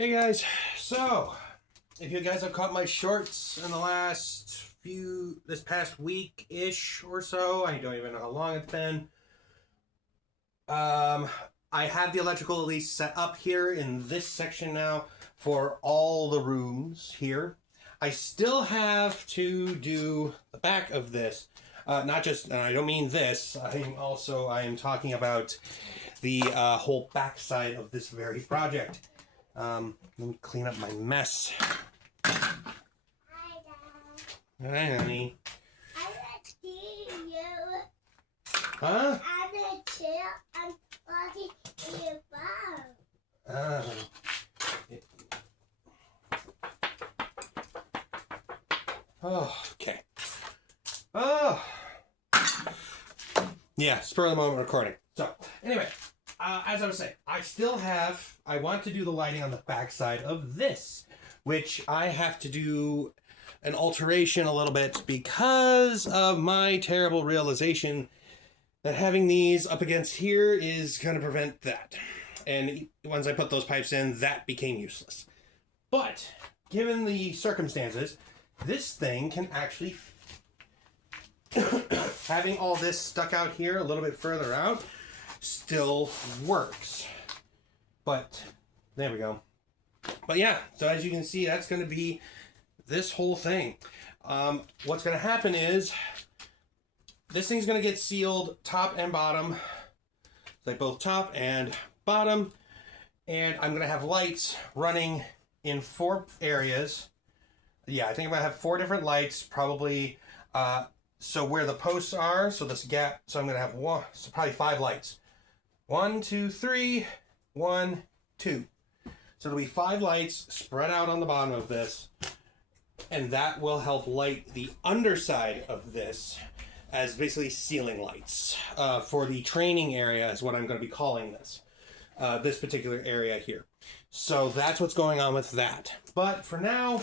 Hey guys, so if you guys have caught my shorts in the this past week-ish or so, I don't even know how long it's been. I have the electrical at least set up here in this section now for all the rooms here. I still have to do the back of this. Not just, and I don't mean this, I am talking about the whole backside of this very project. Let me clean up my mess. Hi, Dad. Hi, honey. I want to see you. Huh? I'm a chill. I'm walking in your phone. Okay. Oh. Yeah, spur of the moment recording. So, anyway, as I was saying, I want to do the lighting on the backside of this, which I have to do an alteration a little bit because of my terrible realization that having these up against here is going to prevent that. And once I put those pipes in, that became useless. But, given the circumstances, this thing can actually, having all this stuck out here a little bit further out, still works. But, there we go. But yeah, so as you can see, that's going to be this whole thing. What's going to happen is, this thing's going to get sealed top and bottom, like both top and bottom, and I'm going to have lights running in 4 areas. Yeah, I think I'm going to have 4 different lights, probably, so where the posts are, so this gap, so I'm going to have probably 5 lights. 1, 2, 3, 1, 2. So it'll be 5 lights spread out on the bottom of this, and that will help light the underside of this as basically ceiling lights for the training area is what I'm going to be calling this, this particular area here. So that's what's going on with that. But for now,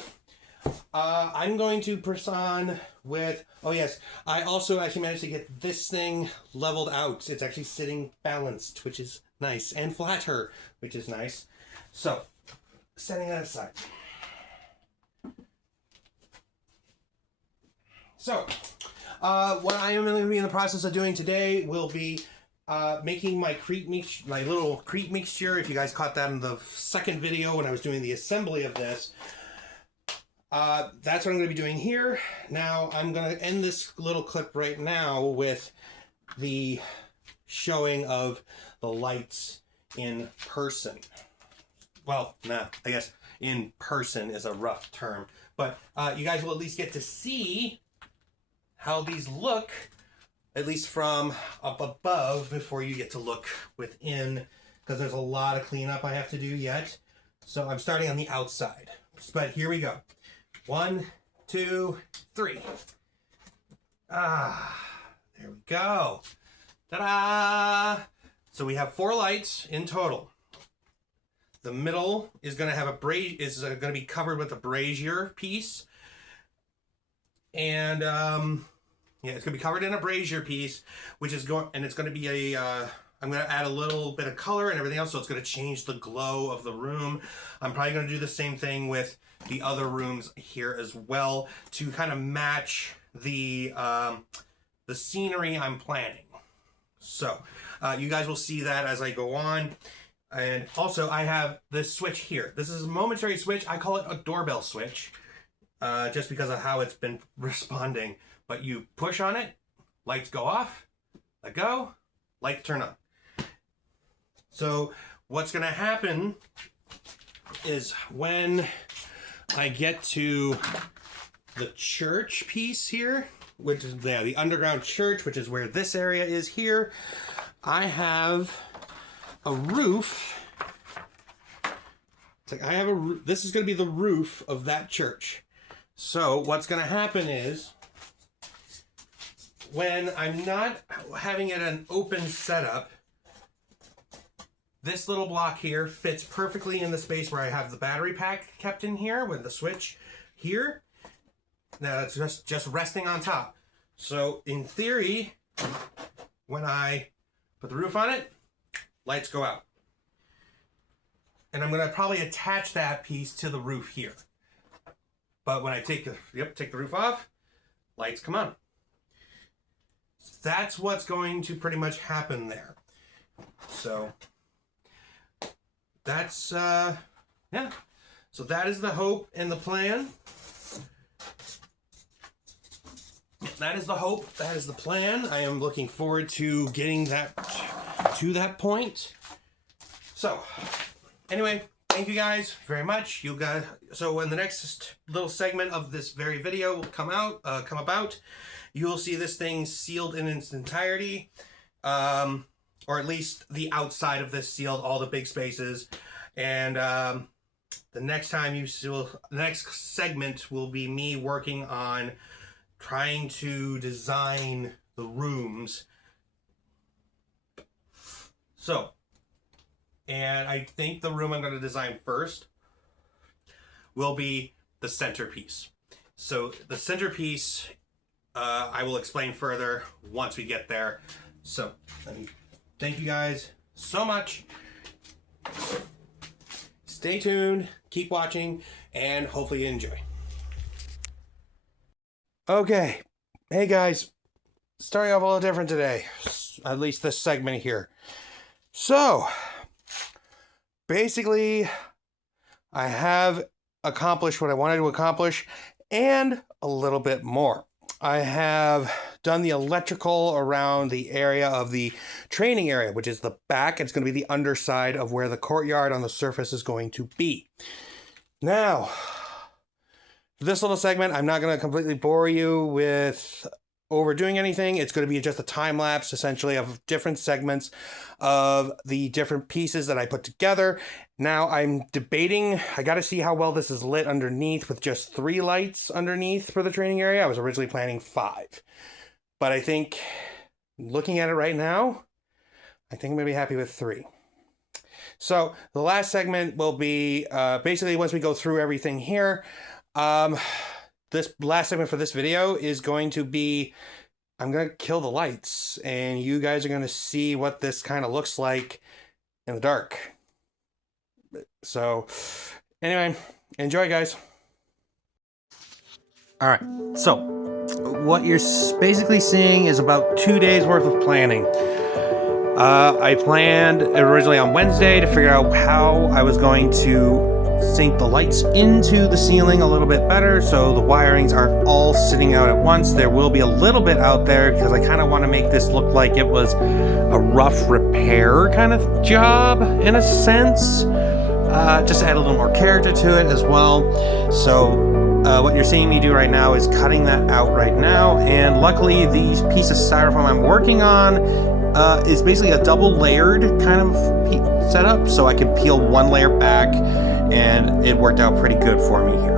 I'm going to press on with, oh yes, I also actually managed to get this thing leveled out. It's actually sitting balanced, which is nice, and flatter, which is nice. So, setting that aside. So, what I am going to be in the process of doing today will be making my my little crete mixture. If you guys caught that in the second video when I was doing the assembly of this, that's what I'm going to be doing here. Now, I'm going to end this little clip right now with the showing of the lights in person. Well, nah, I guess in person is a rough term. But you guys will at least get to see how these look, at least from up above, before you get to look within, because there's a lot of cleanup I have to do yet. So I'm starting on the outside. But here we go. 1, 2, 3. There we go. Ta-da! So we have 4 lights in total. The middle is going to have going to be covered with a brazier piece, and yeah, it's going to be covered in a brazier piece, which is it's going to be I'm going to add a little bit of color and everything else, so it's going to change the glow of the room. I'm probably going to do the same thing with the other rooms here as well to kind of match the scenery I'm planning. So you guys will see that as I go on. And also, I have this switch here. This is a momentary switch. I call it a doorbell switch, just because of how it's been responding. But you push on it, lights go off, let go, lights turn on. So what's going to happen is when I get to the church piece here, which is the underground church, which is where this area is here, I have a roof. It's like I have this is going to be the roof of that church. So what's going to happen is, when I'm not having it an open setup, this little block here fits perfectly in the space where I have the battery pack kept in here with the switch here. Now it's just resting on top. So in theory, when I put the roof on it, lights go out. And I'm gonna probably attach that piece to the roof here. But when I take the roof off, lights come on. That's what's going to pretty much happen there. So that's yeah. So that is the hope and the plan. That is the hope. That is the plan. I am looking forward to getting that to that point. So anyway, thank you guys very much. You guys. So when the next little segment of this very video will come about, you will see this thing sealed in its entirety, or at least the outside of this sealed, all the big spaces, and the next time the next segment will be me working on trying to design the rooms. So, and I think the room I'm going to design first will be the centerpiece. So the centerpiece, I will explain further once we get there. So, thank you guys so much. Stay tuned, keep watching, and hopefully you enjoy. Okay, hey guys, starting off a little different today, at least this segment here. So, basically, I have accomplished what I wanted to accomplish and a little bit more. I have done the electrical around the area of the training area, which is the back. It's going to be the underside of where the courtyard on the surface is going to be. Now, for this little segment, I'm not going to completely bore you with overdoing anything. It's going to be just a time lapse, essentially, of different segments of the different pieces that I put together. Now I'm debating, I got to see how well this is lit underneath with just 3 lights underneath for the training area. I was originally planning 5. But I think, looking at it right now, I think I'm going to be happy with 3. So the last segment will be basically once we go through everything here. This last segment for this video is going to be, I'm going to kill the lights and you guys are going to see what this kind of looks like in the dark. So anyway, enjoy guys. All right. So what you're basically seeing is about 2 days worth of planning. I planned originally on Wednesday to figure out how I was going to sink the lights into the ceiling a little bit better so the wirings aren't all sitting out at once. There will be a little bit out there because I kind of want to make this look like it was a rough repair kind of job in a sense. Just to add a little more character to it as well. So what you're seeing me do right now is cutting that out right now, and luckily these pieces of styrofoam I'm working on is basically a double layered kind of setup, so I can peel one layer back and it worked out pretty good for me here.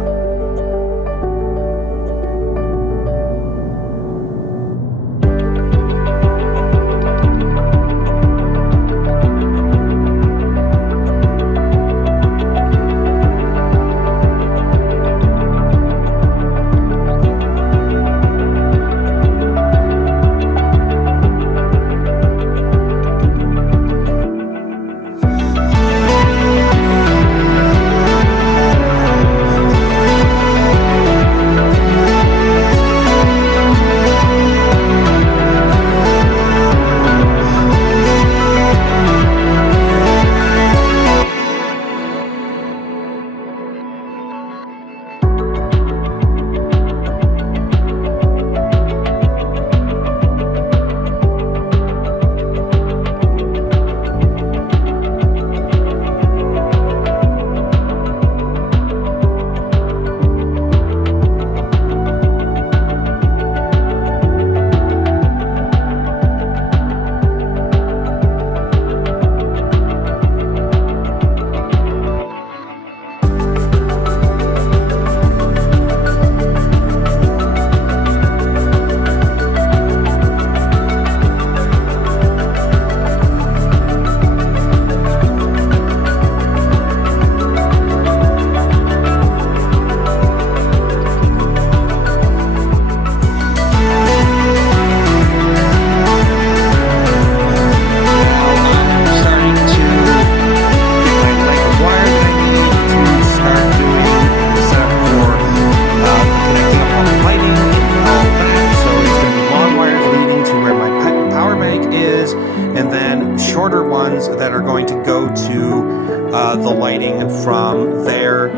from there.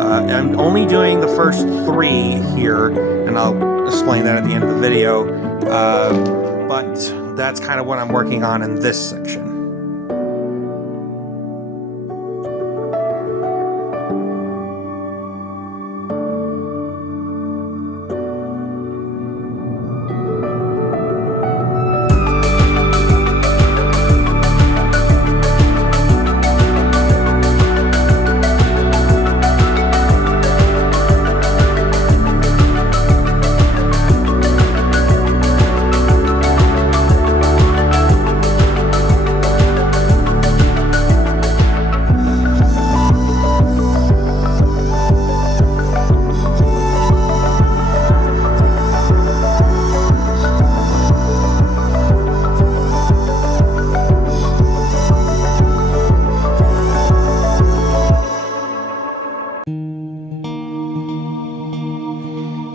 I'm only doing the first 3 here, and I'll explain that at the end of the video. But that's kind of what I'm working on in this section.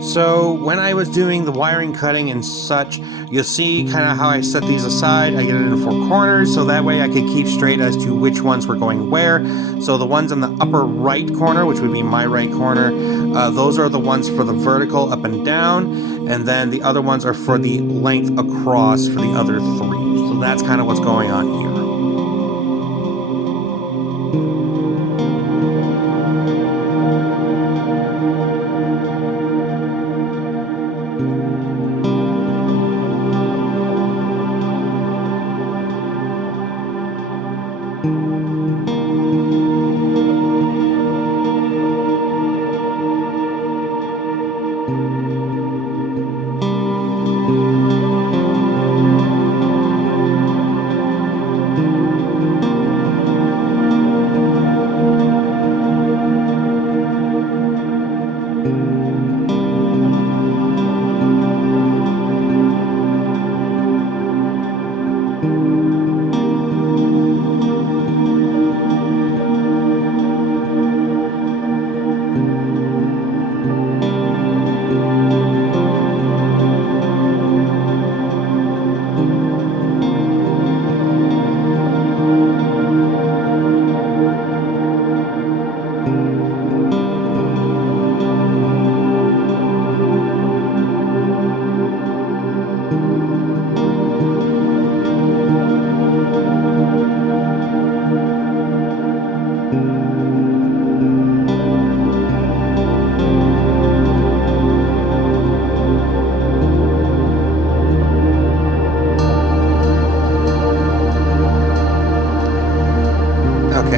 So when I was doing the wiring cutting and such, you'll see kind of how I set these aside. I get it in 4 corners, so that way I could keep straight as to which ones were going where. So the ones in the upper right corner, which would be my right corner, those are the ones for the vertical up and down, and then the other ones are for the length across for the other 3. So that's kind of what's going on here.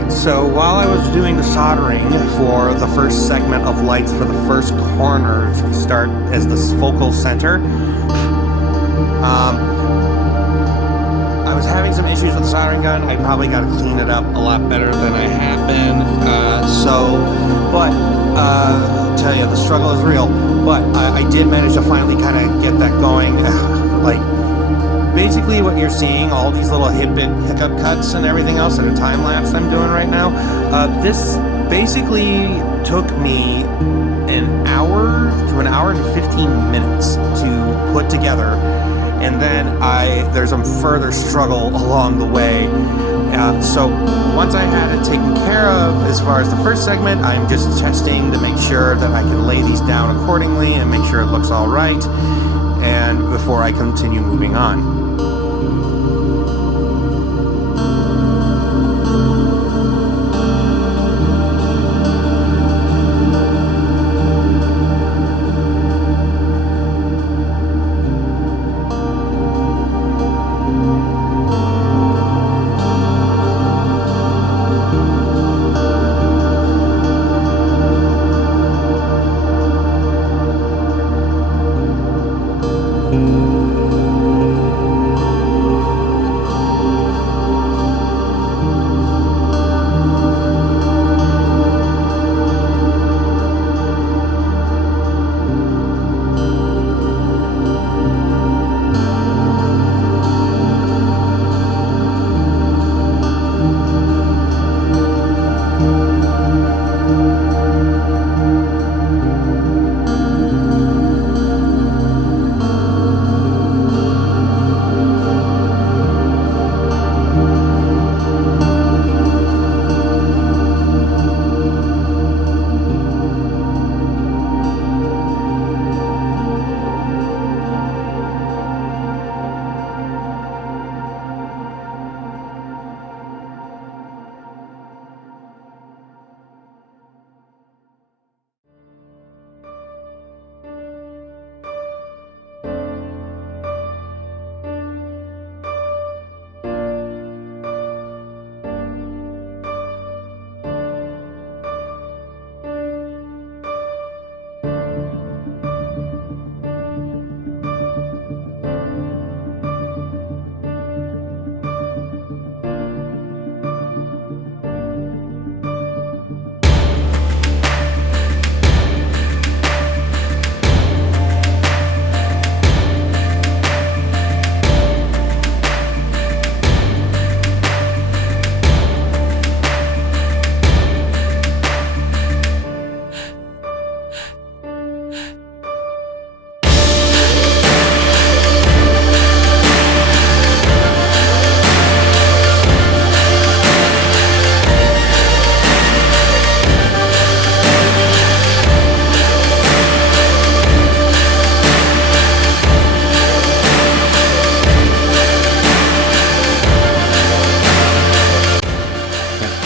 So while I was doing the soldering for the first segment of lights for the first corner to start as the focal center, I was having some issues with the soldering gun. I probably got to clean it up a lot better than I have been. Tell you, the struggle is real. But I did manage to finally kind of get that going. Basically what you're seeing, all these little hiccup cuts and everything else in a time lapse I'm doing right now, this basically took me an hour to an hour and 15 minutes to put together, and then there's some further struggle along the way. So once I had it taken care of, as far as the first segment, I'm just testing to make sure that I can lay these down accordingly and make sure it looks all right, and before I continue moving on.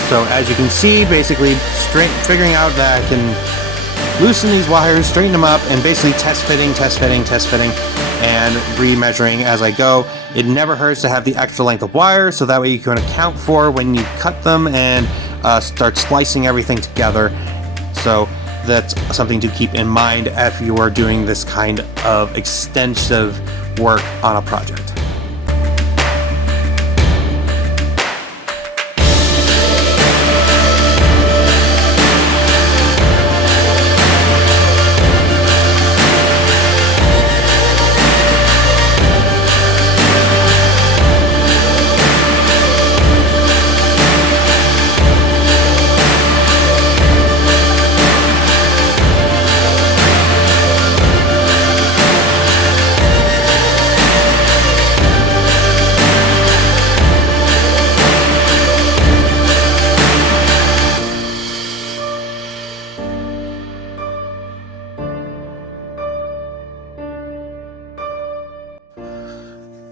So as you can see, basically figuring out that I can loosen these wires, straighten them up, and basically test fitting, and remeasuring as I go. It never hurts to have the extra length of wire, so that way you can account for when you cut them and start splicing everything together. So that's something to keep in mind if you are doing this kind of extensive work on a project.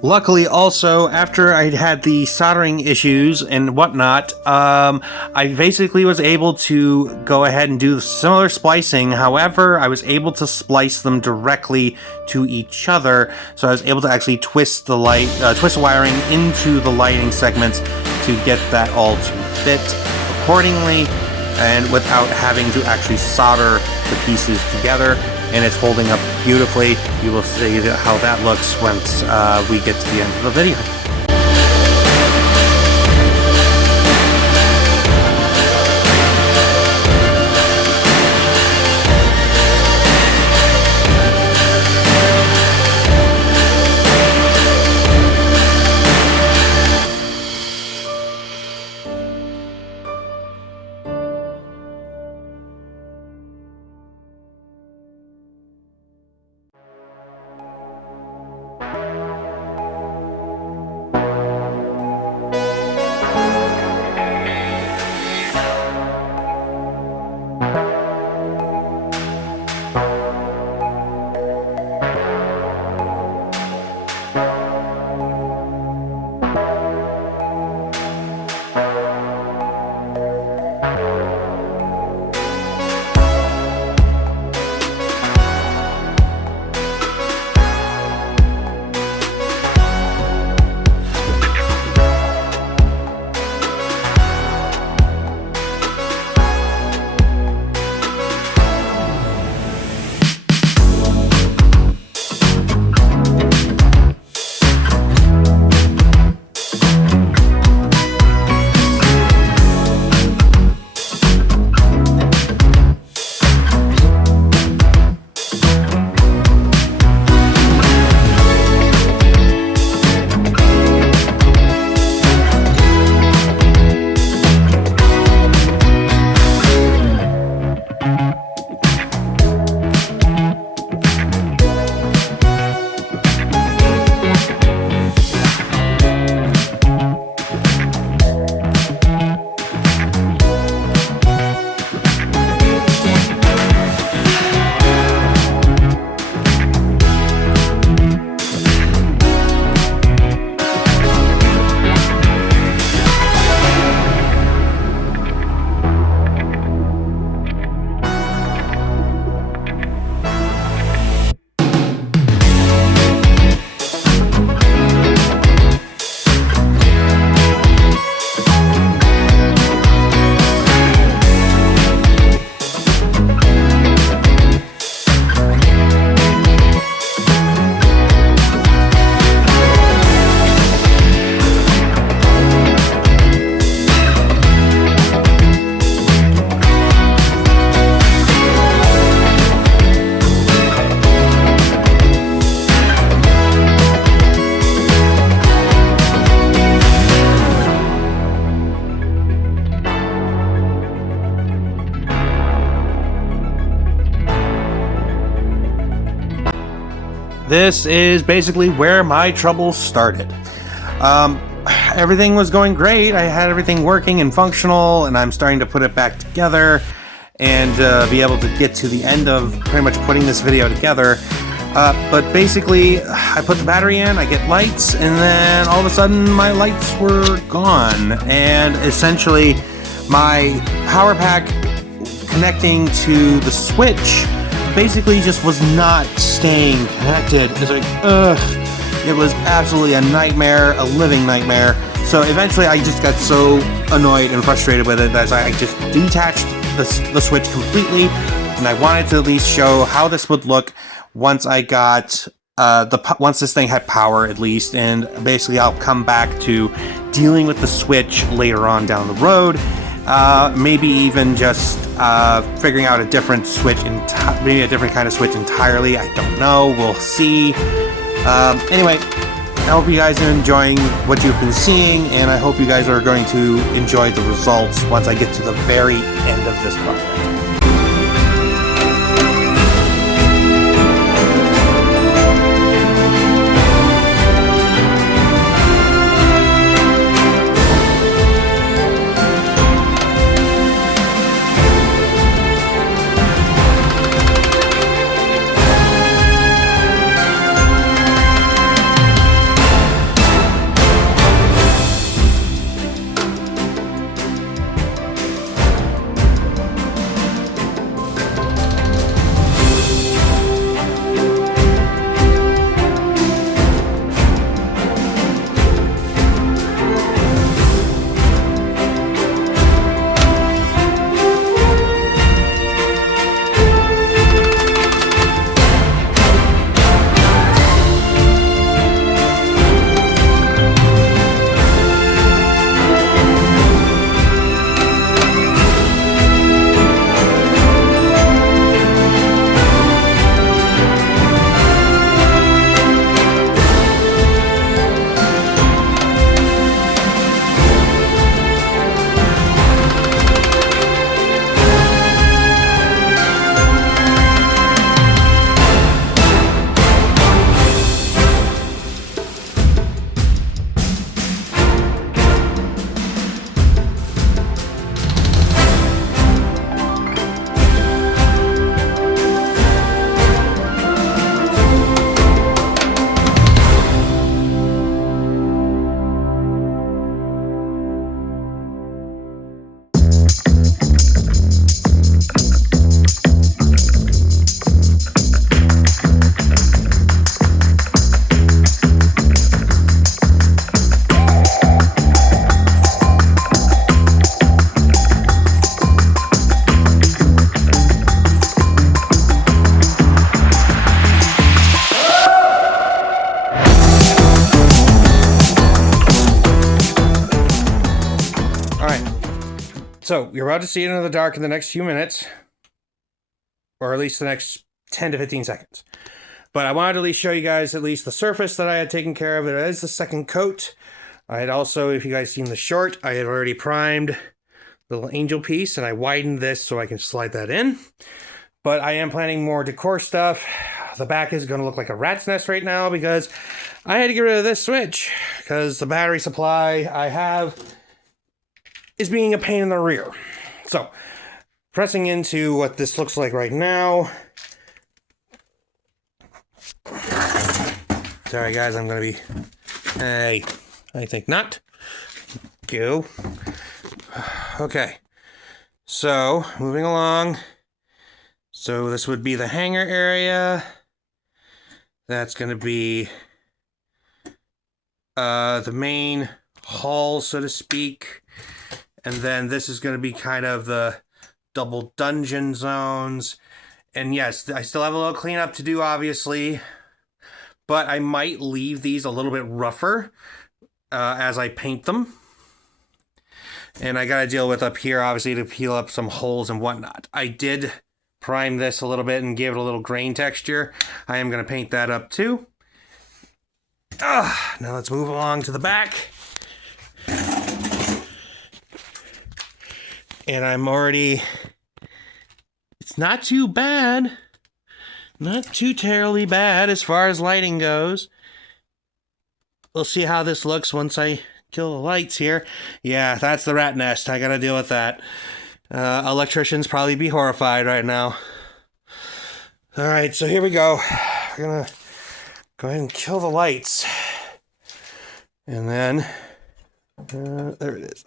Luckily, also, after I had the soldering issues and whatnot, I basically was able to go ahead and do similar splicing. However, I was able to splice them directly to each other, so I was able to actually twist the wiring into the lighting segments to get that all to fit accordingly, and without having to actually solder the pieces together. And it's holding up beautifully. You will see how that looks once we get to the end of the video. This is basically where my troubles started. Everything was going great. I had everything working and functional, and I'm starting to put it back together and be able to get to the end of pretty much putting this video together. But basically, I put the battery in, I get lights, and then all of a sudden my lights were gone. And essentially, my power pack connecting to the switch basically just was not staying connected. It's like, ugh. It was absolutely a nightmare, a living nightmare. So eventually I just got so annoyed and frustrated with it that I just detached the switch completely, and I wanted to at least show how this would look once I got once this thing had power at least, and basically I'll come back to dealing with the switch later on down the road. Maybe even just figuring out a different switch, maybe a different kind of switch entirely. I don't know. We'll see. Anyway, I hope you guys are enjoying what you've been seeing, and I hope you guys are going to enjoy the results once I get to the very end of this project. So, you're about to see it in the dark in the next few minutes, or at least the next 10 to 15 seconds. But I wanted to at least show you guys at least the surface that I had taken care of. It is the second coat. I had also, if you guys seen the short, I had already primed the little angel piece, and I widened this so I can slide that in. But I am planning more decor stuff. The back is going to look like a rat's nest right now because I had to get rid of this switch because the battery supply I have is being a pain in the rear. So, pressing into what this looks like right now. Sorry guys, I'm gonna be... Hey, I think not. Go. Okay. So, moving along. So this would be the hangar area. That's gonna be the main hall, so to speak. And then this is going to be kind of the double dungeon zones. And yes, I still have a little cleanup to do, obviously. But I might leave these a little bit rougher as I paint them. And I got to deal with up here, obviously, to peel up some holes and whatnot. I did prime this a little bit and give it a little grain texture. I am going to paint that up too. Now let's move along to the back. And I'm already... It's not too bad. Not too terribly bad as far as lighting goes. We'll see how this looks once I kill the lights here. Yeah, that's the rat nest. I gotta deal with that. Electricians probably be horrified right now. Alright, so here we go. We're gonna go ahead and kill the lights. And then... there it is.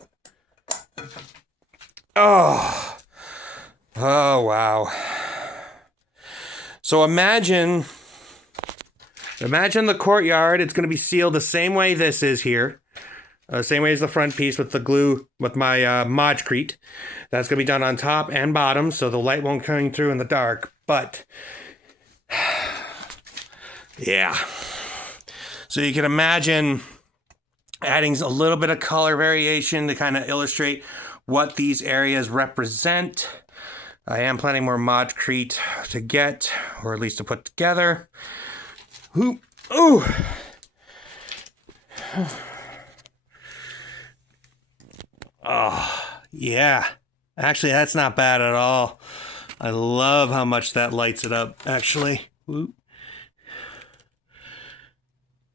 Oh. Oh, wow. So imagine the courtyard. It's going to be sealed the same way this is here. Same way as the front piece with the glue, with my Modcrete. That's going to be done on top and bottom, so the light won't come through in the dark. But, yeah. So you can imagine adding a little bit of color variation to kind of illustrate what these areas represent. I am planning more Modcrete to get, or at least to put together. Ooh. Ooh. Oh, yeah. Actually, that's not bad at all. I love how much that lights it up, actually. Ooh.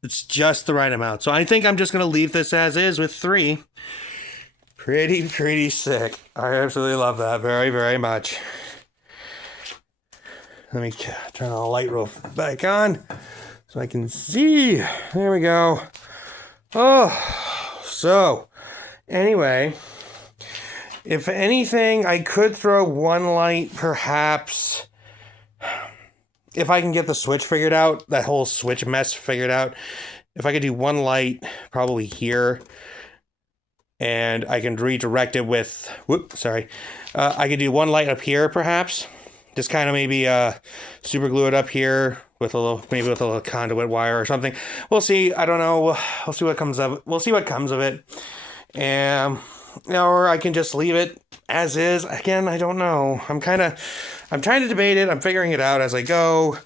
It's just the right amount. So I think I'm just going to leave this as is with 3. Pretty sick. I absolutely love that very, very much. Let me turn the light roll back on so I can see. There we go. Oh, so anyway, if anything, I could throw one light perhaps. If I can get the switch figured out, that whole switch mess figured out, if I could do one light probably here, and I can redirect it with, I could do one light up here perhaps, just kind of maybe super glue it up here with a little conduit wire or something. We'll see. I don't know. We'll see what comes of it. We'll see what comes of it. And or I can just leave it as is. Again, I don't know. I'm trying to debate it. I'm figuring it out as I go.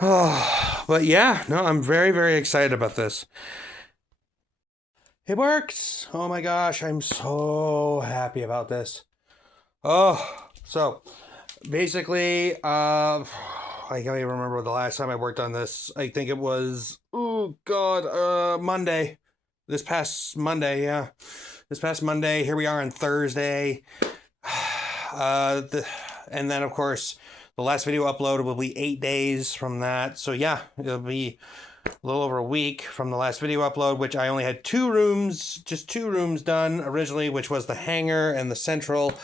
Oh, but yeah, no, I'm very, very excited about this. It works. Oh my gosh, I'm so happy about this. Oh, so basically, I can't even remember the last time I worked on this. I think it was, Monday. This past Monday, yeah. This past Monday. Here we are on Thursday. And then, of course, the last video uploaded will be 8 days from that. So, yeah, it'll be a little over a week from the last video upload, which I only had just 2 rooms done originally, which was the hangar and the central.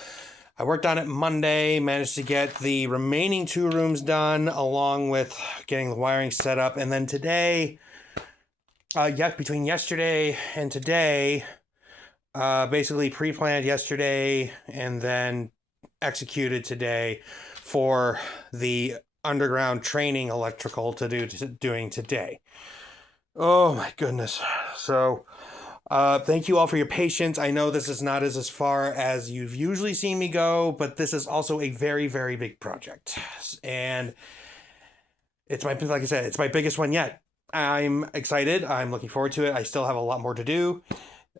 I worked on it Monday, managed to get the remaining 2 rooms done, along with getting the wiring set up. And then today, between yesterday and today, basically pre-planned yesterday and then executed today for the underground training electrical doing today. Oh my goodness. So thank you all for your patience. I know this is not as far as you've usually seen me go, but this is also a very, very big project. And like I said, it's my biggest one yet. I'm excited. I'm looking forward to it. I still have a lot more to do.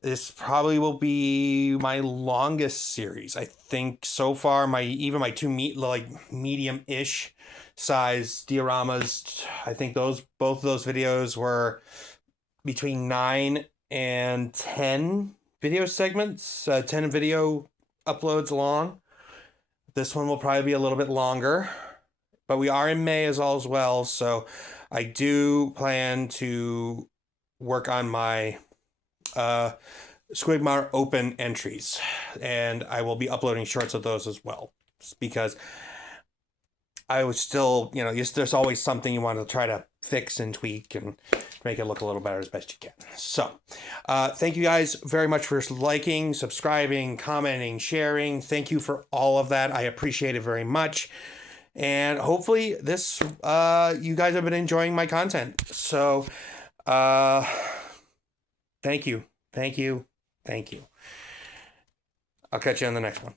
This probably will be my longest series. I think so far, my 2 medium-ish size dioramas, I think both of those videos were between 9 and 10 video segments, 10 video uploads long. This one will probably be a little bit longer, but we are in May as well, so I do plan to work on my Squigmar open entries, and I will be uploading shorts of those as well, because I was still, there's always something you want to try to fix and tweak and make it look a little better as best you can. So thank you guys very much for liking, subscribing, commenting, sharing. Thank you for all of that. I appreciate it very much. And hopefully this, you guys have been enjoying my content. So thank you. I'll catch you on the next one.